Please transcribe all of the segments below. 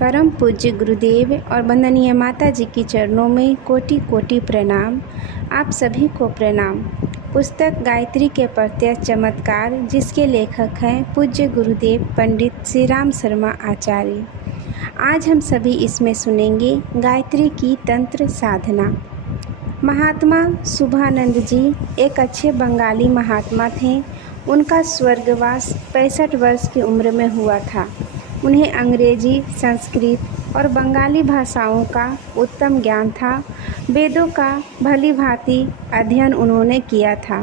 परम पूज्य गुरुदेव और वंदनीय माता जी की चरणों में कोटि कोटि प्रणाम। आप सभी को प्रणाम। पुस्तक गायत्री के प्रत्यक्ष चमत्कार, जिसके लेखक हैं पूज्य गुरुदेव पंडित श्री राम शर्मा आचार्य। आज हम सभी इसमें सुनेंगे गायत्री की तंत्र साधना। महात्मा शुभानंद जी एक अच्छे बंगाली महात्मा थे। उनका स्वर्गवास 65 वर्ष की उम्र में हुआ था। उन्हें अंग्रेजी, संस्कृत और बंगाली भाषाओं का उत्तम ज्ञान था। वेदों का भली भांति अध्ययन उन्होंने किया था।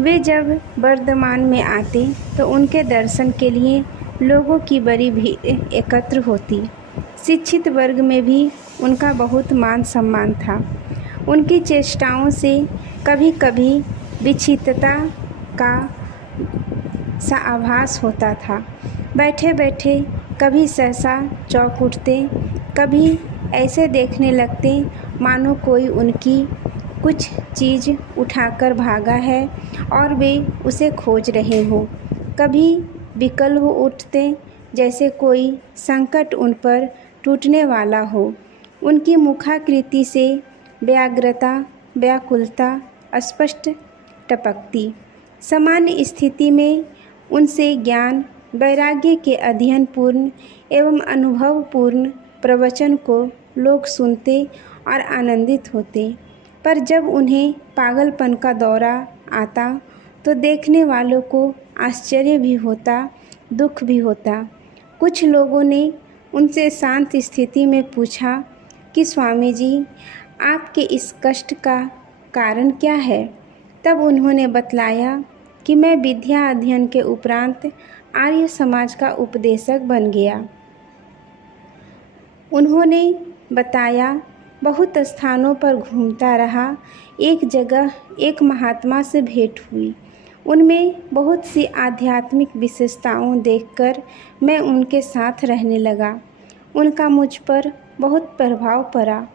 वे जब वर्धमान में आते तो उनके दर्शन के लिए लोगों की बड़ी भीड़ एकत्र होती। शिक्षित वर्ग में भी उनका बहुत मान सम्मान था। उनकी चेष्टाओं से कभी कभी विचित्रता का सा आभास होता था। बैठे बैठे कभी सहसा चौंक उठते, कभी ऐसे देखने लगते मानो कोई उनकी कुछ चीज़ उठाकर भागा है और वे उसे खोज रहे हों। कभी विकल हो उठते, जैसे कोई संकट उन पर टूटने वाला हो। उनकी मुखाकृति से व्याग्रता, व्याकुलता स्पष्ट टपकती। सामान्य स्थिति में उनसे ज्ञान वैराग्य के अध्ययनपूर्ण एवं अनुभवपूर्ण प्रवचन को लोग सुनते और आनंदित होते, पर जब उन्हें पागलपन का दौरा आता तो देखने वालों को आश्चर्य भी होता, दुख भी होता। कुछ लोगों ने उनसे शांत स्थिति में पूछा कि स्वामी जी, आपके इस कष्ट का कारण क्या है? तब उन्होंने बतलाया कि मैं विद्या अध्ययन के उपरांत आर्य समाज का उपदेशक बन गया। उन्होंने बताया, बहुत स्थानों पर घूमता रहा। एक जगह एक महात्मा से भेंट हुई। उनमें बहुत सी आध्यात्मिक विशेषताओं देखकर मैं उनके साथ रहने लगा। उनका मुझ पर बहुत प्रभाव पड़ा।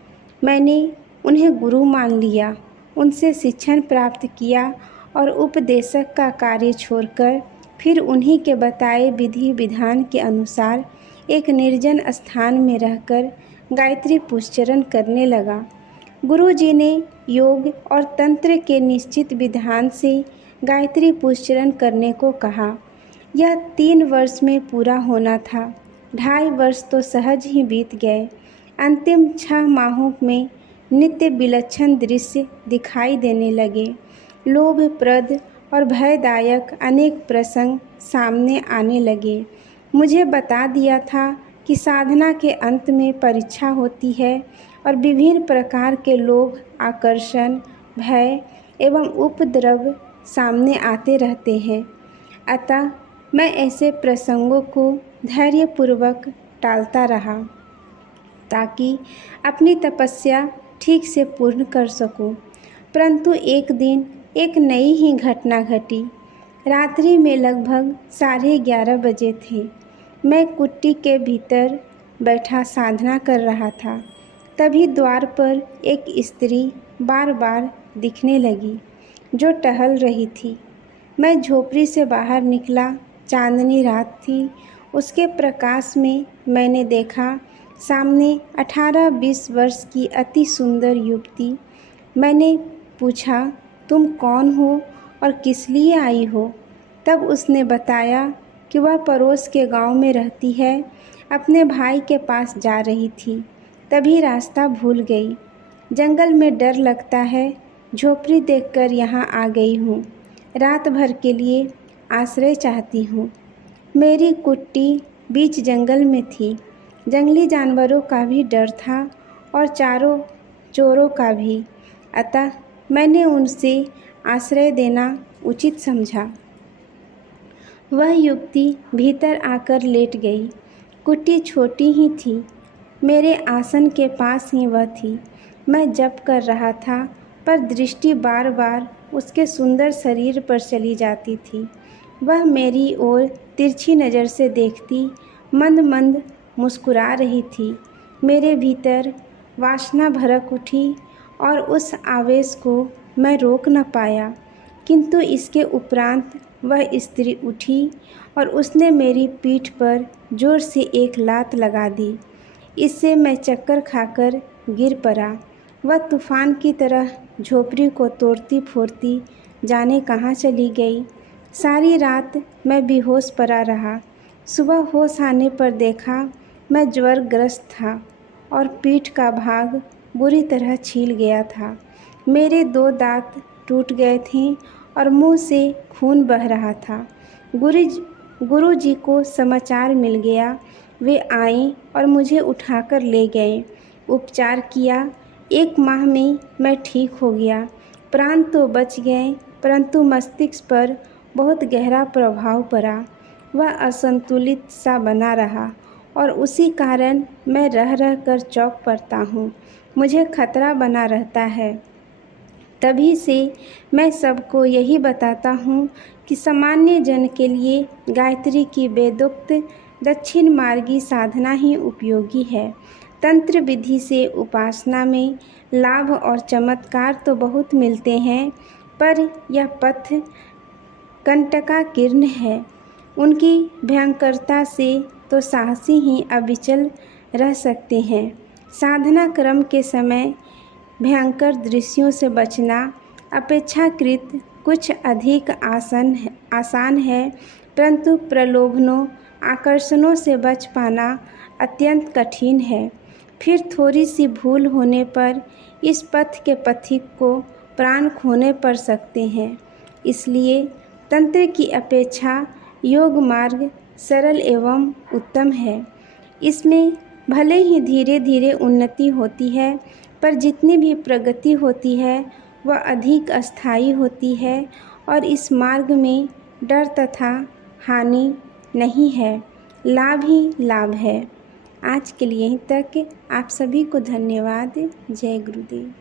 मैंने उन्हें गुरु मान लिया, उनसे शिक्षण प्राप्त किया और उपदेशक का कार्य छोड़कर फिर उन्हीं के बताए विधि विधान के अनुसार एक निर्जन स्थान में रहकर गायत्री पुष्चरण करने लगा। गुरु जी ने योग और तंत्र के निश्चित विधान से गायत्री पुष्चरण करने को कहा। यह 3 वर्ष में पूरा होना था। 2.5 वर्ष तो सहज ही बीत गए। अंतिम 6 माहों में नित्य विलक्षण दृश्य दिखाई देने लगे। लोभप्रद और भयदायक अनेक प्रसंग सामने आने लगे। मुझे बता दिया था कि साधना के अंत में परीक्षा होती है और विभिन्न प्रकार के लोभ, आकर्षण, भय एवं उपद्रव सामने आते रहते हैं। अतः मैं ऐसे प्रसंगों को धैर्यपूर्वक टालता रहा ताकि अपनी तपस्या ठीक से पूर्ण कर सकूं। परंतु एक दिन एक नई ही घटना घटी। रात्रि में लगभग 11:30 बजे थे। मैं कुट्टी के भीतर बैठा साधना कर रहा था। तभी द्वार पर एक स्त्री बार बार दिखने लगी, जो टहल रही थी। मैं झोपड़ी से बाहर निकला। चांदनी रात थी। उसके प्रकाश में मैंने देखा सामने 18-20 वर्ष की अति सुंदर युवती। मैंने पूछा, तुम कौन हो और किस लिए आई हो? तब उसने बताया कि वह पड़ोस के गांव में रहती है, अपने भाई के पास जा रही थी, तभी रास्ता भूल गई। जंगल में डर लगता है, झोपड़ी देखकर यहाँ आ गई हूँ। रात भर के लिए आश्रय चाहती हूँ। मेरी कुट्टी बीच जंगल में थी। जंगली जानवरों का भी डर था और चारों चोरों का भी। अतः मैंने उनसे आश्रय देना उचित समझा। वह युवती भीतर आकर लेट गई। कुट्टी छोटी ही थी। मेरे आसन के पास ही वह थी। मैं जप कर रहा था, पर दृष्टि बार बार उसके सुंदर शरीर पर चली जाती थी। वह मेरी ओर तिरछी नज़र से देखती, मंद मंद मुस्कुरा रही थी। मेरे भीतर वासना भड़क उठी और उस आवेश को मैं रोक न पाया। किंतु इसके उपरांत वह स्त्री उठी और उसने मेरी पीठ पर जोर से एक लात लगा दी। इससे मैं चक्कर खाकर गिर पड़ा। वह तूफान की तरह झोपड़ी को तोड़ती फोड़ती जाने कहाँ चली गई। सारी रात मैं बेहोश पड़ा रहा। सुबह होश आने पर देखा मैं ज्वरग्रस्त था और पीठ का भाग बुरी तरह छील गया था। मेरे 2 दांत टूट गए थे और मुंह से खून बह रहा था। गुरुजी को समाचार मिल गया। वे आए और मुझे उठाकर ले गए। उपचार किया। 1 माह में मैं ठीक हो गया। प्राण तो बच गए, परंतु मस्तिष्क पर बहुत गहरा प्रभाव पड़ा। वह असंतुलित सा बना रहा और उसी कारण मैं रह रह कर चौंक पड़ता हूँ। मुझे खतरा बना रहता है। तभी से मैं सबको यही बताता हूँ कि सामान्य जन के लिए गायत्री की वेदोक्त दक्षिण मार्गी साधना ही उपयोगी है। तंत्र विधि से उपासना में लाभ और चमत्कार तो बहुत मिलते हैं, पर यह पथ कंटकाकीर्ण है। उनकी भयंकरता से तो साहसी ही अविचल रह सकते हैं। साधना क्रम के समय भयंकर दृश्यों से बचना अपेक्षाकृत कुछ अधिक आसान है, परंतु प्रलोभनों आकर्षणों से बच पाना अत्यंत कठिन है। फिर थोड़ी सी भूल होने पर इस पथ के पथिक को प्राण खोने पड़ सकते हैं। इसलिए तंत्र की अपेक्षा योग मार्ग सरल एवं उत्तम है। इसमें भले ही धीरे धीरे उन्नति होती है, पर जितनी भी प्रगति होती है वह अधिक अस्थायी होती है और इस मार्ग में डर तथा हानि नहीं है, लाभ ही लाभ है। आज के लिए यहीं तक। आप सभी को धन्यवाद। जय गुरुदेव।